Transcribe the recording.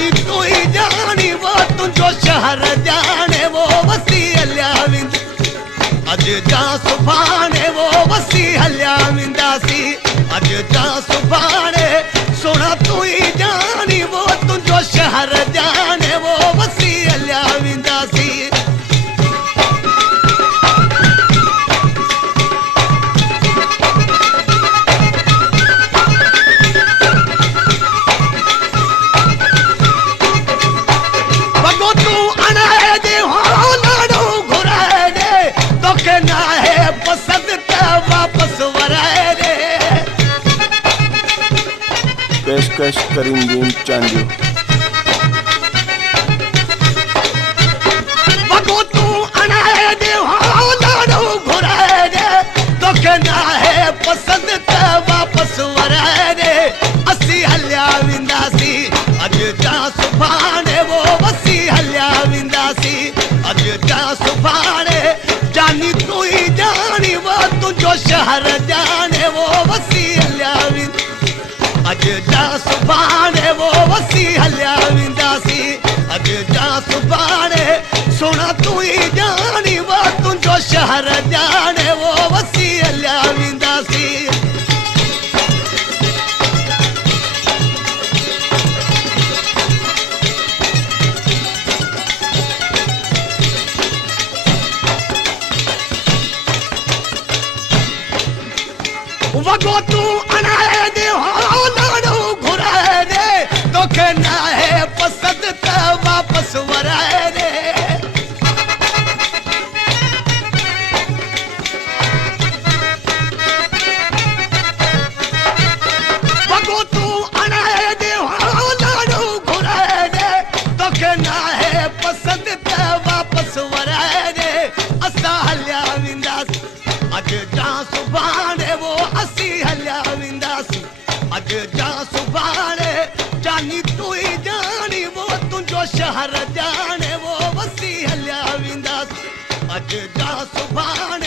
जानी तू ही जानी वो तुझो शहर जाने वो वसी हलिया विंद अज जा सुभाणे वो वसी हलिया विंदासी अज जा सुभाणे सोना तू ही जानी वो तुझो शहर जाने वो वसी हलिया विंदासी पेशकश करीमदीन चांदियो बगो तू अनाए दे हो लाडो घुराए दे तो कहना है पसंद ते वापस वराए दे असी हलिया विंदासी अज जा सुभाणे वो वसी हलिया विंदासी अज जा सुभाणे जानी तू ही जानी वो तुझो शहर जाने वो वसी हलिया विंदासी अज जा सुभाणे वो वसी हलिया विंदासी अज जा सुभाणे सोना तू ही जानी वो तुझो शहर जाने वो वसी हलिया विंदासी वगो तू अनाए दे हो लाडो घुराए दे तो कहना है पसंद ते वापस वराए दे वगो तू अनाए दे हो लाडो घुराए दे तो कहना है पसंद ते वापस वराए दे असा हलिया विंदासी अज जा सुभाणे वो असी हलिया विंदासी अज जा सुभाणे जानी तू ही जानी वो तुझो शहर जाने वो वसी हलिया विंदासी अज जा सुभाणे